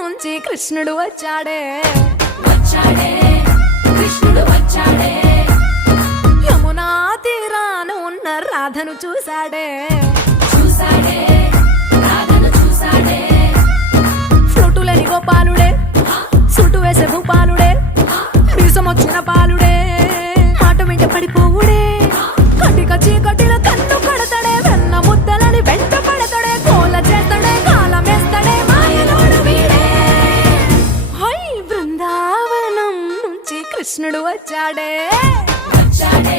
నుంచి కృష్ణుడు వచ్చాడే. వచ్చాడే. రాధను చూసాడే చూసాడే చూసాడే చుట్టులేని గోపాలుడే చుట్టు వేసే భూపాలుడే మీసం వచ్చిన పాలుడే మాట మీద పడిపోవుడే. కటిక చీకటిలో కన్ను పడతాడే వెన్న ముద్దలని వెంట పడతాడే కోల చేస్తాడే కాలం వేస్తాడే మాయలోడు వీడే. హై బృందావనం నుంచి కృష్ణుడు వచ్చాడే. వచ్చాడే.